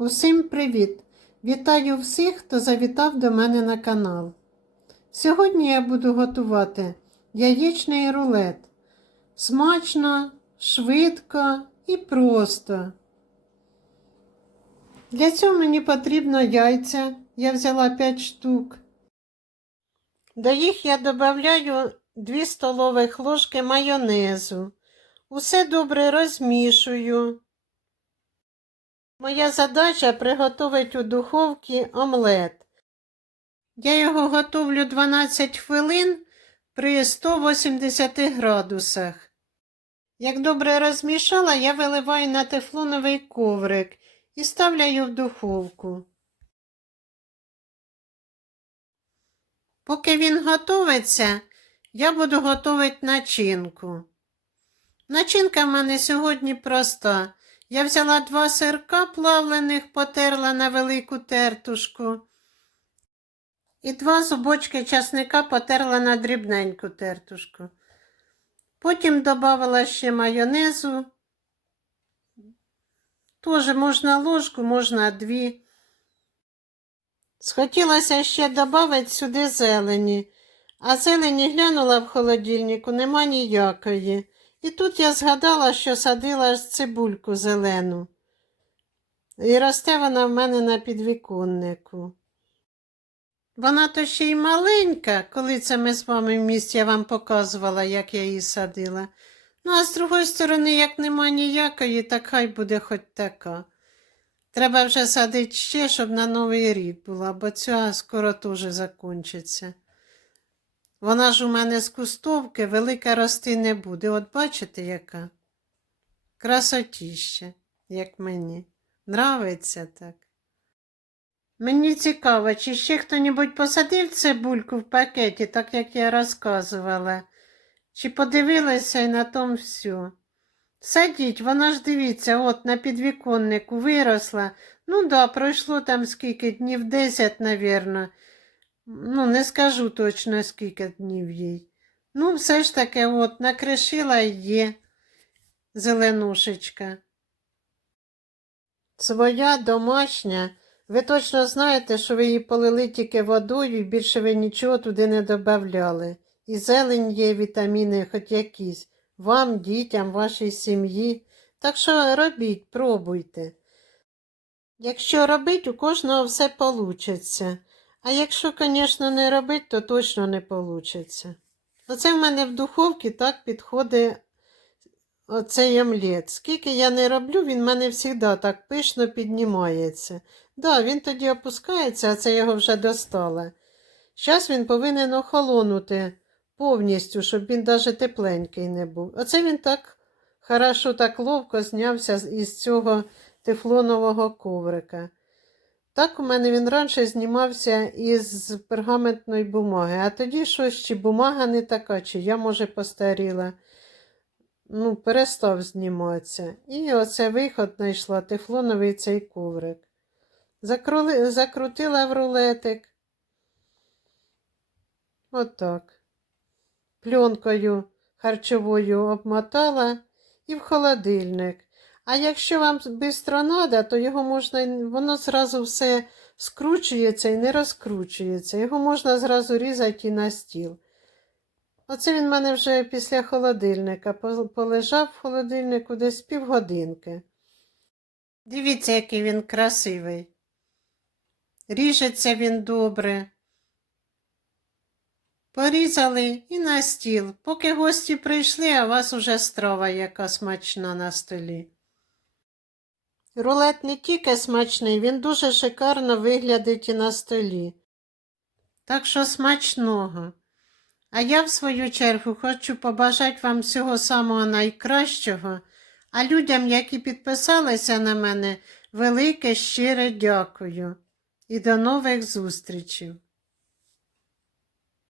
Усім привіт! Вітаю всіх, хто завітав до мене на канал. Сьогодні я буду готувати яєчний рулет. Смачно, швидко і просто. Для цього мені потрібно яйця. Я взяла 5 штук. До їх я додаю 2 столових ложки майонезу. Усе добре розмішую. Моя задача приготувати у духовці омлет. Я його готовлю 12 хвилин при 180 градусах. Як добре розмішала, я виливаю на тефлоновий коврик і ставляю в духовку. Поки він готовиться, я буду готувати начинку. Начинка в мене сьогодні проста. Я взяла два сирка плавлених, потерла на велику тертушку. І два зубочки часника потерла на дрібненьку тертушку. Потім додала ще майонезу. Тоже можна ложку, можна дві. Схотілося ще додати сюди зелені, а зелені глянула в холодильнику, нема ніякої. І тут я згадала, що садила ж цибульку зелену. І росте вона в мене на підвіконнику. Вона то ще й маленька, коли це ми з вами в місті я вам показувала, як я її садила. Ну, а з другої сторони, як нема ніякої, так хай буде хоч така. Треба вже садити ще, щоб на Новий рік була, бо ця скоро теж закінчиться. Вона ж у мене з кустовки велика рости не буде. От бачите, яка? Красотіще, як мені. Нравиться так. Мені цікаво, чи ще хто-небудь посадив цибульку в пакеті, так як я розказувала, чи подивилися і на тому все. Садіть, вона ж дивіться, от на підвіконнику виросла. Ну да, пройшло там скільки днів, 10, навірно. Ну, не скажу точно, скільки днів їй. Ну, все ж таки, от, накришила є зеленушечка. Своя домашня. Ви точно знаєте, що ви її полили тільки водою і більше ви нічого туди не додавали. І зелень є, вітаміни, хоч якісь. Вам, дітям, вашій сім'ї. Так що робіть, пробуйте. Якщо робить, у кожного все получиться. А якщо, звісно, не робить, то точно не вийде. Оце в мене в духовці так підходить оцей омлет. Скільки я не роблю, він в мене завжди так пишно піднімається. Да, він тоді опускається, а це його вже достала. Зараз він повинен охолонути повністю, щоб він навіть тепленький не був. Оце він так хорошо, так ловко знявся із цього тефлонового коврика. Так у мене він раніше знімався із пергаментної бумаги, а тоді щось чи бумага не така, чи я, може, постаріла. Ну, перестав зніматися. І оце виход знайшла тефлоновий цей коврик. Закрули... Закрутила в рулетик. Отак. Пленкою харчовою обмотала і в холодильник. А якщо вам швидко треба, то його можна, воно зразу все скручується і не розкручується. Його можна зразу різати і на стіл. Оце він в мене вже після холодильника полежав в холодильнику десь півгодинки. Дивіться, який він красивий. Ріжеться він добре. Порізали і на стіл. Поки гості прийшли, а у вас уже страва яка смачна на столі. Рулет не тільки смачний, він дуже шикарно виглядить і на столі. Так що смачного. А я, в свою чергу, хочу побажати вам всього самого найкращого, а людям, які підписалися на мене, велике щире дякую. І до нових зустрічей!